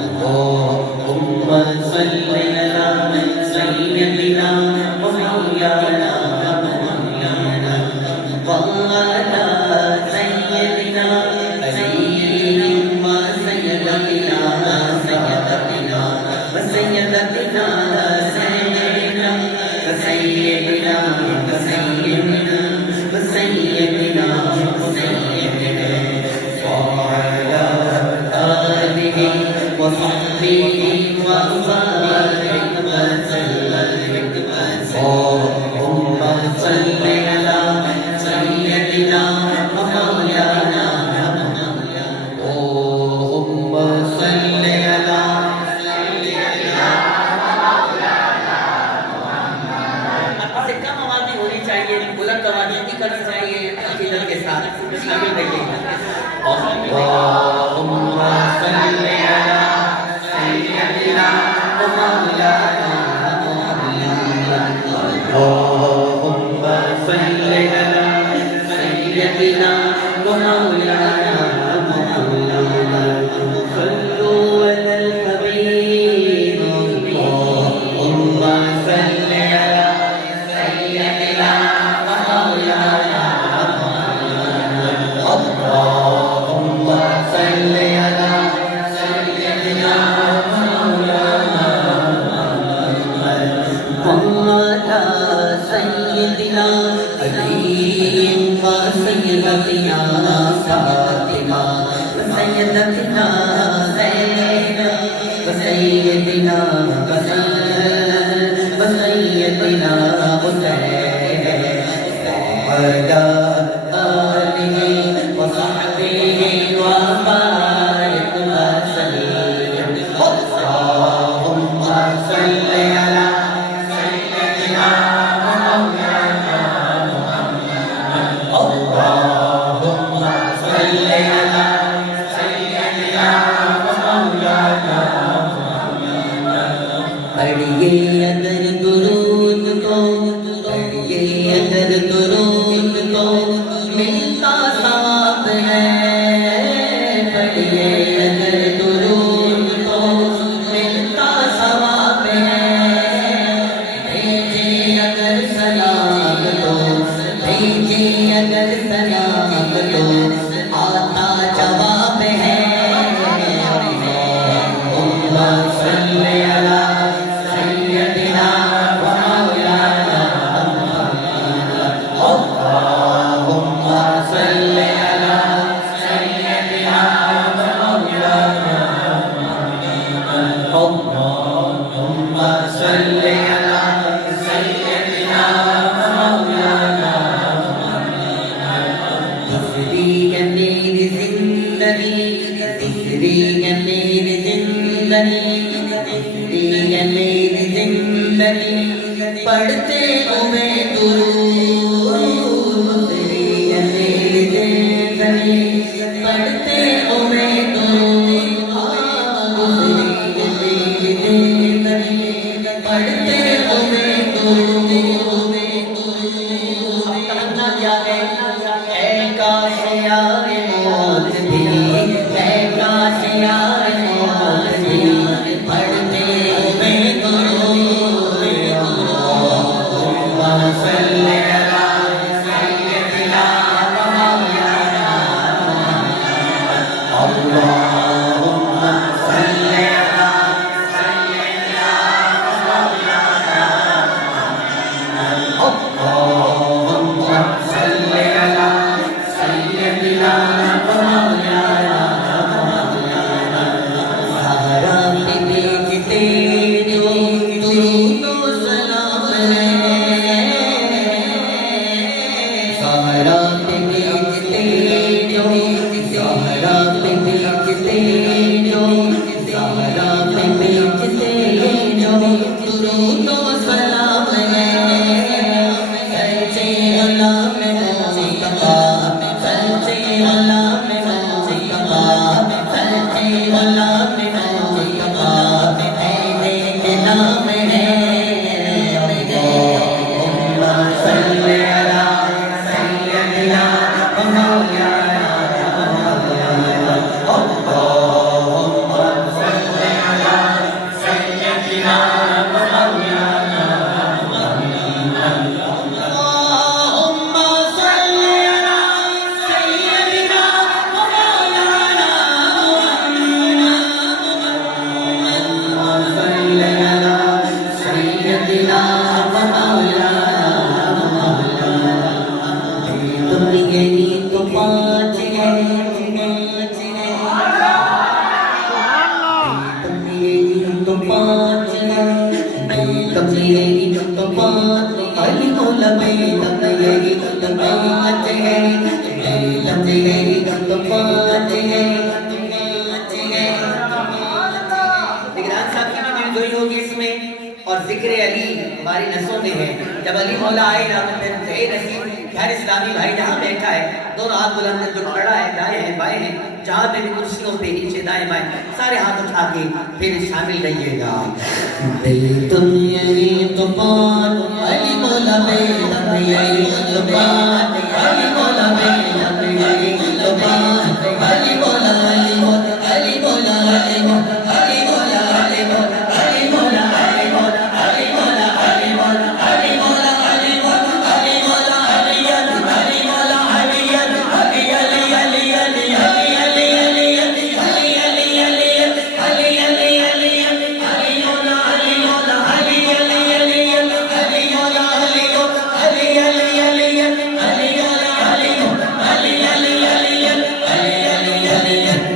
اللهم صل على سيدنا ومولانا وعلى سيدنا وسيدتنا وسيدتنا سيدنا وسيدنا وعلى آله وصحبه وبارك وسلم. اللهم صل على سيدنا ومولانا اللهم صل على سيدنا से कम आवाज़ी होनी चाहिए, बुलंद आवाज़ी नहीं करनी चाहिए, अकीदत के साथ शामिल रखिएगा। اللهم صل على سيدنا ومولانا اللهم صل على سيدنا ومولانا صلوا على الحبيب اللهم صل على سيدنا ومولانا اللهم صل على سيدنا ومولانا وعلى سيدنا علي وسيدتنا فاطمة وسيدتنا زينب وسيدنا وسيدنا حسين وعلى آله وصحبه وبارك وسلم. اللهم صل على سيدنا ومولانا اللهم صل على سيدنا ومولانا पढ़िए अगर दुरूद तो पढ़िए अगर दुरूद तो मिलता सवाब है पढ़िए अगर दुरूद तो मिलता सवाब है भेजिए अगर सलाम तो भेजिए अगर सलाम तो आता जवाब है اللهم صل على سيدنا ومولانا اللهم صل على سيدنا ومولانا اللهم صل على سيدنا ومولانا تسري मेरी जिंदगी तेरी है मेरी जिंदगी तेरी है मेरी जिंदगी पढ़ते हुए दुरूद तेरी है मेरी जिंदगी पढ़ते हुए दुरूद तेरी है मेरी जिंदगी पढ़ते हुए दुरूद तमन्ना क्या है ऐ काश यार मौत भी ऐ काश यार मौत भी पढ़ते हुए दुरूद اللهم صل على तुम पाँच हैं, बेदम यही तुम पाँच, अली मौला बेदम यही तुम पाँच हैं, बेदम यही तुम पाँच हैं। निगरान साहब की भी जोई होगी इसमें, और जिक्र अली हमारी नसों में है। जब अली मौला आए ना तो फिर थे नसीब हर इस्लामी भाई जहाँ बैठा है, दोनों हाथ बुलंद जो खड़ा है, दाएं हैं बाएं हैं, जहाँ पे भी कुर्सियों पे नीचे दाएं बाएं सारे हाथ उठा के फिर शामिल रहिएगा। बेदम यही तुम पाँच, अली मौला बेदम यही तुम पाँच, अली मौला बेदम यही तुम पाँच, अली मौला अली मौला अली मौला अली मौला अली मौला अली मौला अली मौला अली मौला अली मौला अली मौला अली मौला अली मौला अली मौला अली अली मौला अली अली अली अली अली अली अली अली अली अली अली अली अली अली अली अली मौला अली मौला अली अली अली अली अली मौला अली मौला अली अली अली अली अली मौला अली मौला अली अली अली अली अली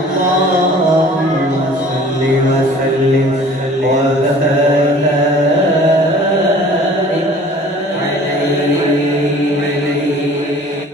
Allah